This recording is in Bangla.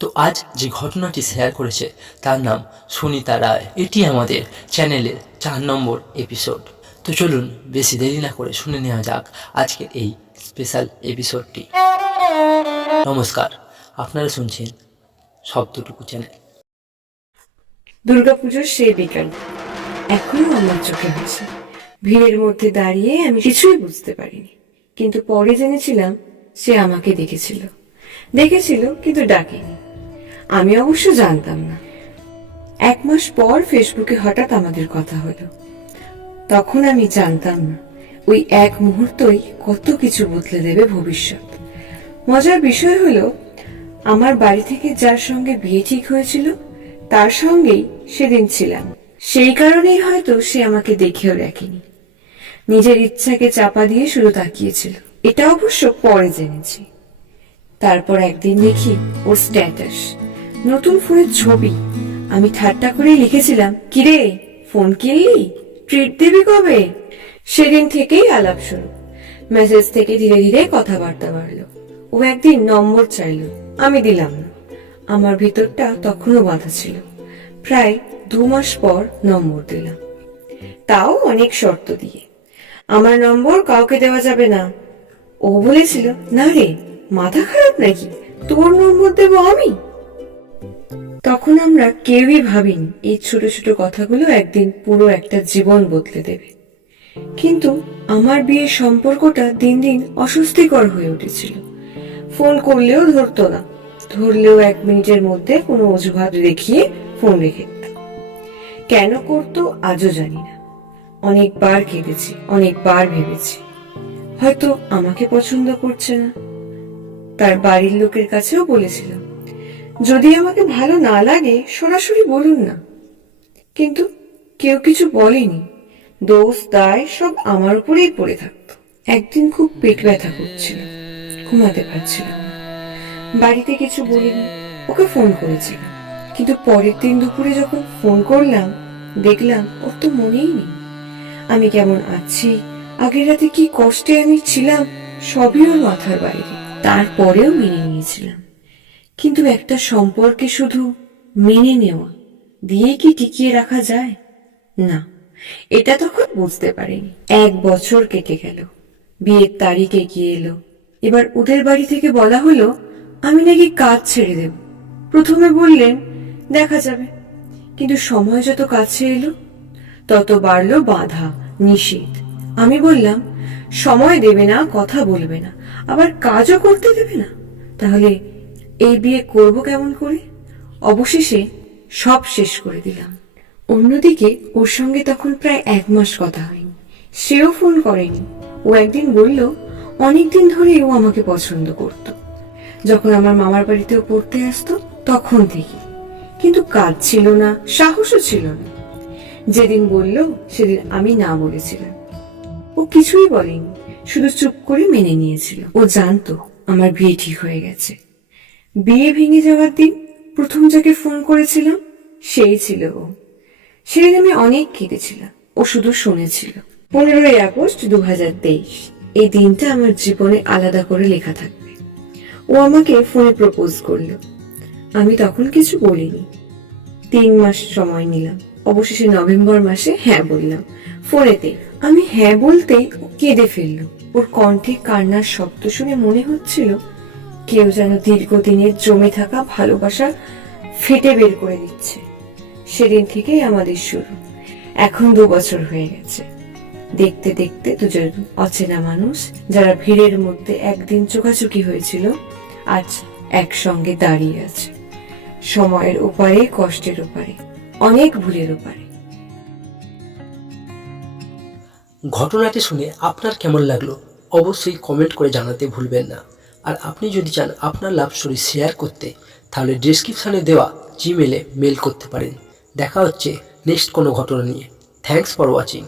তো আজ যে ঘটনাটি শেয়ার করেছে, তার নাম সুনিতা রায়। এটি আমাদের চ্যানেলের চার নম্বর এপিসোড তো চলুন বেশি দেরি না করে শুনে নেওয়া যাক আজকের এই স্পেশাল এপিসোডটি নমস্কার, আপনারা শুনছেন শব্দটুকু চ্যানেল দুর্গাপুজোর সেই বিকাল। এখনও আমার চোখে ভাসে ভিড়ের মধ্যে দাঁড়িয়ে আমি কিছুই বুঝতে পারিনি। কিন্তু পরে জেনেছিলাম, সে আমাকে দেখেছিল। দেখেছিল, কিন্তু ডাকেনি। আমি অবশ্য জানতাম না। এক মাস পর ফেসবুকে হঠাৎ আমাদের কথা হলো। তখন আমি জানতাম না, ওই এক মুহূর্তই কত কিছু বদলে দেবে ভবিষ্যৎ। মজার বিষয় হলো, আমার বাড়ি থেকে যার সঙ্গে বিয়ে ঠিক হয়েছিল, তার সঙ্গেই সেদিন ছিলাম। সেই কারণেই হয়তো সে আমাকে দেখেও দেখেনি। নিজের ইচ্ছাকে চাপা দিয়ে শুধু তাকিয়েছিল। এটা অবশ্য পরে জেনেছি। তারপর একদিন দেখি ওর স্ট্যাটাস নতুন ফোনের ছবি। আমি ঠাট্টা করে লিখেছিলাম, কিরে, ফোন কিনলি? ট্রিট দিবি কবে? সেদিন থেকেই আলাপ শুরু। মেসেজ থেকে ধীরে ধীরে কথাবার্তা বাড়লো। ও একদিন নম্বর চাইলো, আমি দিলাম না। আমার ভিতরটা তখনও বাধা ছিল। প্রায় দু মাস পর নম্বর দিলাম। তাও অনেক শর্ত দিয়ে। আমার নম্বর কাউকে দেওয়া যাবে না। ও বলেছিল, না রে, মাথা খারাপ নাকি? তোর নম্বর দেবো আমি? তখন আমরা কেউই ভাবিনি এই ছোট ছোট কথাগুলো একদিন পুরো একটা জীবন বদলে দেবে। কিন্তু আমার বিয়ের সম্পর্কটা দিন দিন অস্বস্তিকর হয়ে উঠেছিল। ফোন করলেও ধরতো না। ধরলেও এক মিনিটের মধ্যে কোনো অজুহাত দেখিয়ে ফোন রেখে কেন করতো আজও জানি না। অনেকবার কেঁদেছি, অনেকবার ভেবেছি। হয়তো আমাকে পছন্দ করছে না। তার বাড়ির লোকের কাছেও বলেছিল যদি আমাকে ভালো না লাগে, সরাসরি বলুন না। কিন্তু কেউ কিছু বলেনি। দোষ, দায় সব আমার উপরেই পড়ে থাকতো। একদিন খুব পেট ব্যথা করছিল, ঘুমাতে পারছিলাম বাড়িতে কিছু বলিনি, ওকে ফোন করেছিলাম। কিন্তু পরের দিন দুপুরে যখন ফোন করলাম, দেখলাম ওর তো মনেই নেই। আমি কেমন আছি, আগের রাতে কি কষ্টে আমি ছিলাম, সবই ওর মাথার বাইরে। তারপরেও মেনে নিয়েছিলাম। কিন্তু একটা সম্পর্কে শুধু মেনে নেওয়া দিয়ে কি টিকিয়ে রাখা যায়? না, এটা তখন বুঝতে পারিনি। এক বছর কেটে গেল, বিয়ের তারিখ এগিয়ে এলো। এবার ওদের বাড়ি থেকে বলা হলো, আমি নাকি কাজ ছেড়ে দেব। প্রথমে বললেন, দেখা যাবে। কিন্তু সময় যত কাছে এলো, তত বাড়লো বাধা, নিষেধ। আমি বললাম, সময় দেবে না, কথা বলবে না। আবার কাজও করতে দেবে না? তাহলে এই বিয়ে করব কেমন করে? অবশেষে সব শেষ করে দিলাম। অন্যদিকে ওর সঙ্গে তখন প্রায় এক মাস কথা হয়নি। সেও ফোন করেনি। ও একদিন বলল, অনেকদিন ধরে ও আমাকে পছন্দ করত। যখন আমার মামার বাড়িতেও পড়তে আসতো, তখন থেকে। কিন্তু কাজ ছিল না, সাহসও ছিল না। যেদিন বলল, সেদিন আমি না বলেছিলাম। ও কিছুই বলেনি, শুধু চুপ করে মেনে নিয়েছিল। ও জানতো আমার বিয়ে ঠিক হয়ে গেছে। বিয়ে ভেঙে যাওয়ার দিন প্রথম যাকে ফোন করেছিলাম, সেই ছিল ও। সেদিন আমি অনেক কেঁদেছিলাম, ও শুধু শুনেছিল। পনেরোই আগস্ট দু এই দিনটা আমার জীবনে আলাদা করে লেখা থাকবে। ও আমাকে ফোনে প্রপোজ করল। আমি তখন কিছু বলিনি। তিন মাস সময় নিলাম। অবশেষে নভেম্বর মাসে হ্যাঁ বললাম। ফোনেতে আমি হ্যাঁ বলতেই ও কেঁদে ফেলল। ওর কণ্ঠে কান্নার শব্দ শুনে মনে হচ্ছিল কেউ যেন দীর্ঘদিনের জমে থাকা ভালোবাসা ফেটে বের করে দিচ্ছে। সেদিন থেকেই আমাদের শুরু। এখন দু বছর হয়ে গেছে। দেখতে দেখতে দুজন অচেনা মানুষ, যারা ভিড়ের মধ্যে একদিন চোখাচোখি হয়েছিল, আজ একসঙ্গে দাঁড়িয়ে আছে। সময়ের ওপারে, কষ্টের ওপারে, অনেক ভুলের ওপারে। ঘটনাটি শুনে আপনার কেমন লাগল? অবশ্যই কমেন্ট করে জানাতে ভুলবেন না। আর আপনি যদি চান আপনার লাভ স্টোরি শেয়ার করতে, তাহলে ডিসক্রিপশানে দেওয়া জিমেলে মেল করতে পারেন। দেখা হচ্ছে নেক্সট কোনো ঘটনা নিয়ে। Thanks for watching